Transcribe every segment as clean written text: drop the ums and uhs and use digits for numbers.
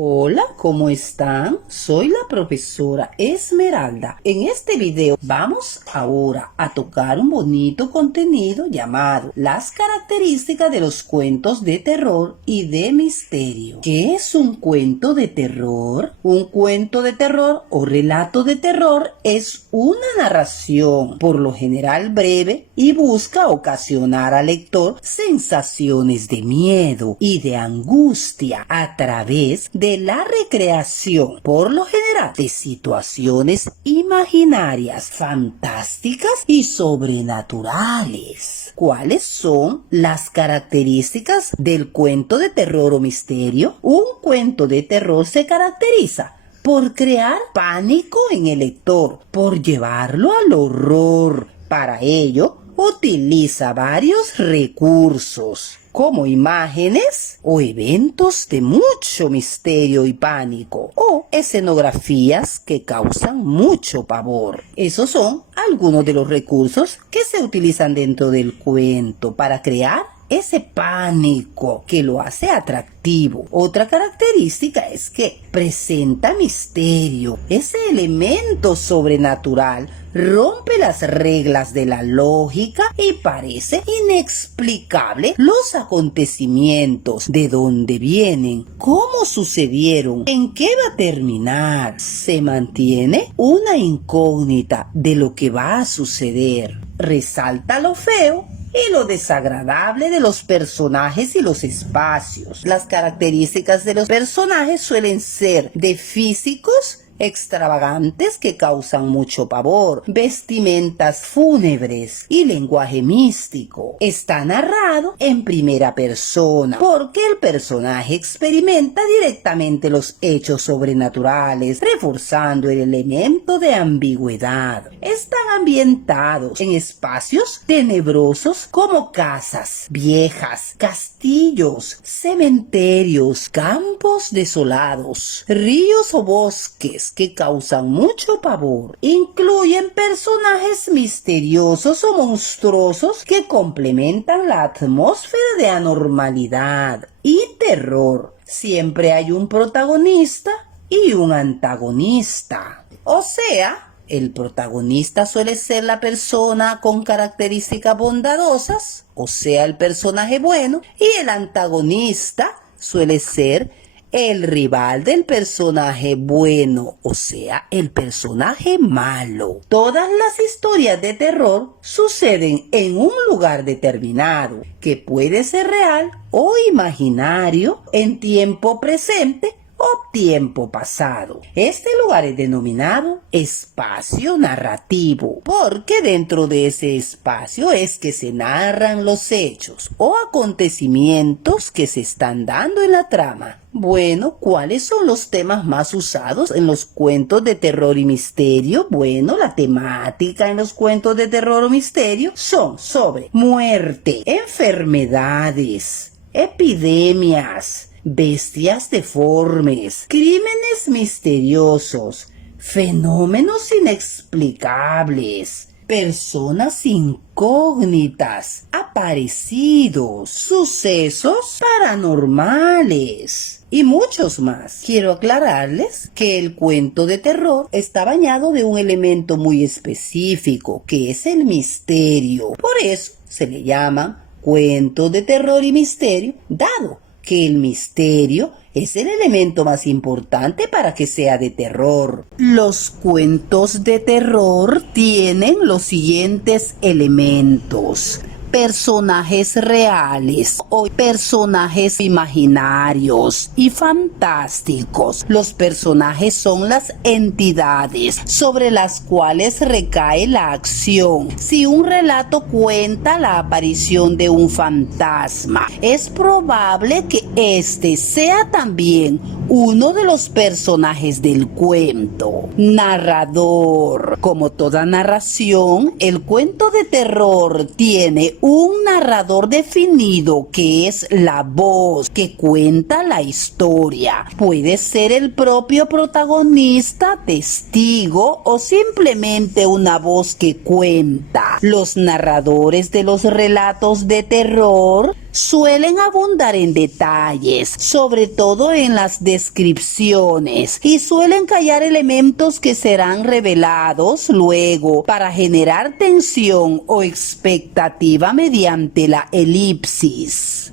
Hola, ¿cómo están? Soy la profesora Esmeralda. En este video vamos ahora a tocar un bonito contenido llamado las características de los cuentos de terror y de misterio. ¿Qué es un cuento de terror? Un cuento de terror o relato de terror es una narración, por lo general breve, y busca ocasionar al lector sensaciones de miedo y de angustia a través de la recreación, por lo general, de situaciones imaginarias, fantásticas y sobrenaturales. ¿Cuáles son las características del cuento de terror o misterio? Un cuento de terror se caracteriza por crear pánico en el lector, por llevarlo al horror. Para ello, utiliza varios recursos, como imágenes o eventos de mucho misterio y pánico, o escenografías que causan mucho pavor. Esos son algunos de los recursos que se utilizan dentro del cuento para crear ese pánico que lo hace atractivo. Otra característica es que presenta misterio. Ese elemento sobrenatural rompe las reglas de la lógica y parece inexplicable los acontecimientos, de dónde vienen, cómo sucedieron, en qué va a terminar. Se mantiene una incógnita de lo que va a suceder. Resalta lo feo y lo desagradable de los personajes y los espacios. Las características de los personajes suelen ser de físicos extravagantes que causan mucho pavor, vestimentas fúnebres y lenguaje místico. Está narrado en primera persona porque el personaje experimenta directamente los hechos sobrenaturales, reforzando el elemento de ambigüedad. Están ambientados en espacios tenebrosos como casas viejas, castillos, cementerios, campos desolados, ríos o bosques que causan mucho pavor. Incluyen personajes misteriosos o monstruosos que complementan la atmósfera de anormalidad y terror. Siempre hay un protagonista y un antagonista. O sea, el protagonista suele ser la persona con características bondadosas, o sea, el personaje bueno, y el antagonista suele ser el rival del personaje bueno, o sea, el personaje malo. Todas las historias de terror suceden en un lugar determinado, que puede ser real o imaginario, en tiempo presente o tiempo pasado. Este lugar es denominado espacio narrativo, porque dentro de ese espacio es que se narran los hechos o acontecimientos que se están dando en la trama. Bueno, ¿cuáles son los temas más usados en los cuentos de terror y misterio? Bueno, la temática en los cuentos de terror o misterio son sobre muerte, enfermedades, epidemias, bestias deformes, crímenes misteriosos, fenómenos inexplicables, personas incógnitas, aparecidos, sucesos paranormales y muchos más. Quiero aclararles que el cuento de terror está bañado de un elemento muy específico, que es el misterio. Por eso se le llama cuentos de terror y misterio, dado que el misterio es el elemento más importante para que sea de terror. Los cuentos de terror tienen los siguientes elementos: personajes reales o personajes imaginarios y fantásticos. Los personajes son las entidades sobre las cuales recae la acción. Si un relato cuenta la aparición de un fantasma, es probable que este sea también uno de los personajes del cuento. Narrador. Como toda narración, el cuento de terror tiene un narrador definido, que es la voz que cuenta la historia. Puede ser el propio protagonista, testigo o simplemente una voz que cuenta. Los narradores de los relatos de terror suelen abundar en detalles, sobre todo en las descripciones, y suelen callar elementos que serán revelados luego para generar tensión o expectativa mediante la elipsis.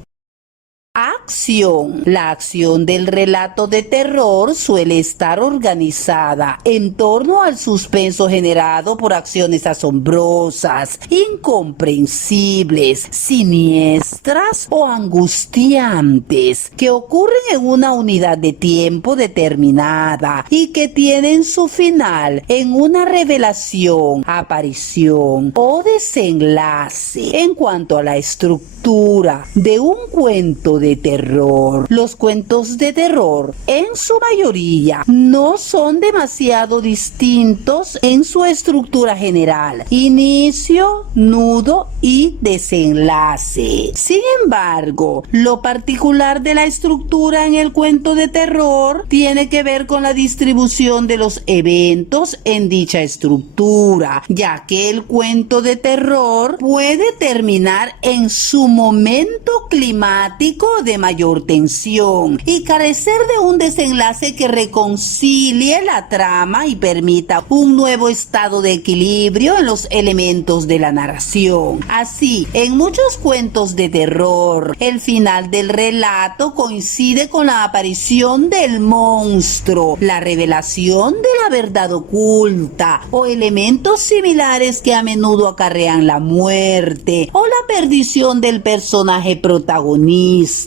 Acción. La acción del relato de terror suele estar organizada en torno al suspenso generado por acciones asombrosas, incomprensibles, siniestras o angustiantes que ocurren en una unidad de tiempo determinada y que tienen su final en una revelación, aparición o desenlace. En cuanto a la estructura de un cuento de terror, los cuentos de terror en su mayoría no son demasiado distintos en su estructura general: inicio, nudo y desenlace. Sin embargo, lo particular de la estructura en el cuento de terror tiene que ver con la distribución de los eventos en dicha estructura, ya que el cuento de terror puede terminar en su momento climático de mayor tensión y carecer de un desenlace que reconcilie la trama y permita un nuevo estado de equilibrio en los elementos de la narración. Así, en muchos cuentos de terror, el final del relato coincide con la aparición del monstruo, la revelación de la verdad oculta o elementos similares que a menudo acarrean la muerte o la perdición del personaje protagonista.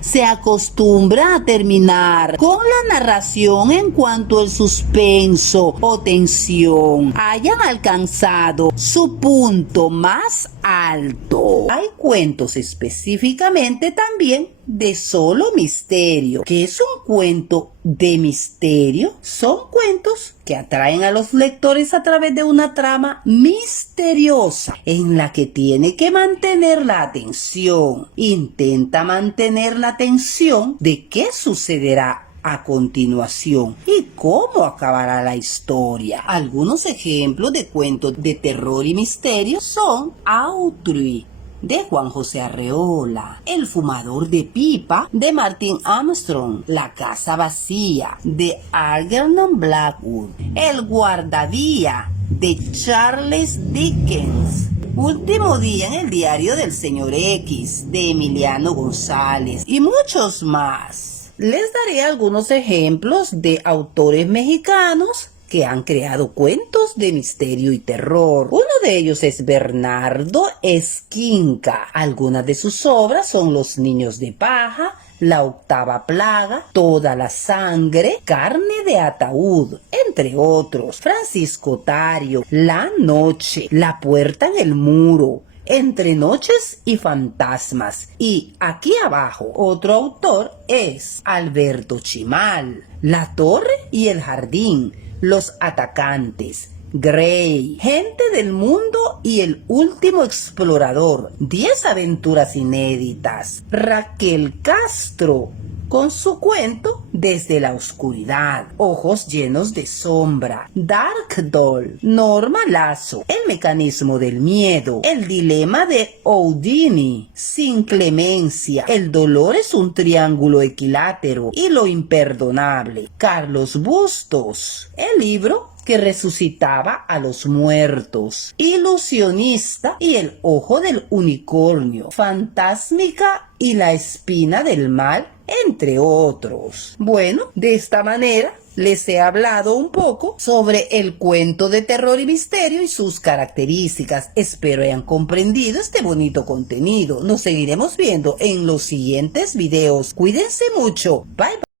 Se acostumbra a terminar con la narración en cuanto el suspenso o tensión hayan alcanzado su punto más alto. Hay cuentos específicamente también de solo misterio. ¿Qué es un cuento de misterio? Son cuentos que atraen a los lectores a través de una trama misteriosa en la que tiene que mantener la atención. Intenta mantener la atención de qué sucederá a continuación y cómo acabará la historia. Algunos ejemplos de cuentos de terror y misterio son Autry, de Juan José Arreola, El fumador de pipa, de Martin Armstrong, La casa vacía, de Algernon Blackwood, El guardavía, de Charles Dickens, Último día en el diario del señor X, de Emiliano González, y muchos más. Les daré algunos ejemplos de autores mexicanos que han creado cuentos de misterio y terror. Uno de ellos es Bernardo Esquinca. Algunas de sus obras son Los niños de paja, La octava plaga, Toda la sangre, Carne de ataúd, entre otros. Francisco Tario, La noche, La puerta en el muro, Entre noches y fantasmas. Y aquí abajo, otro autor es Alberto Chimal, La torre y el jardín, Los atacantes, Grey, Gente del mundo y El último explorador, 10 aventuras inéditas. Raquel Castro, con su cuento Desde la oscuridad, Ojos llenos de sombra, Dark Doll. Norma Lazo, El mecanismo del miedo, El dilema de Houdini, Sin clemencia, El dolor es un triángulo equilátero y Lo imperdonable. Carlos Bustos, El libro que resucitaba a los muertos, Ilusionista y El ojo del unicornio, Fantásmica y La espina del mal, entre otros. Bueno, de esta manera les he hablado un poco sobre el cuento de terror y misterio y sus características. Espero hayan comprendido este bonito contenido. Nos seguiremos viendo en los siguientes videos. Cuídense mucho. Bye bye.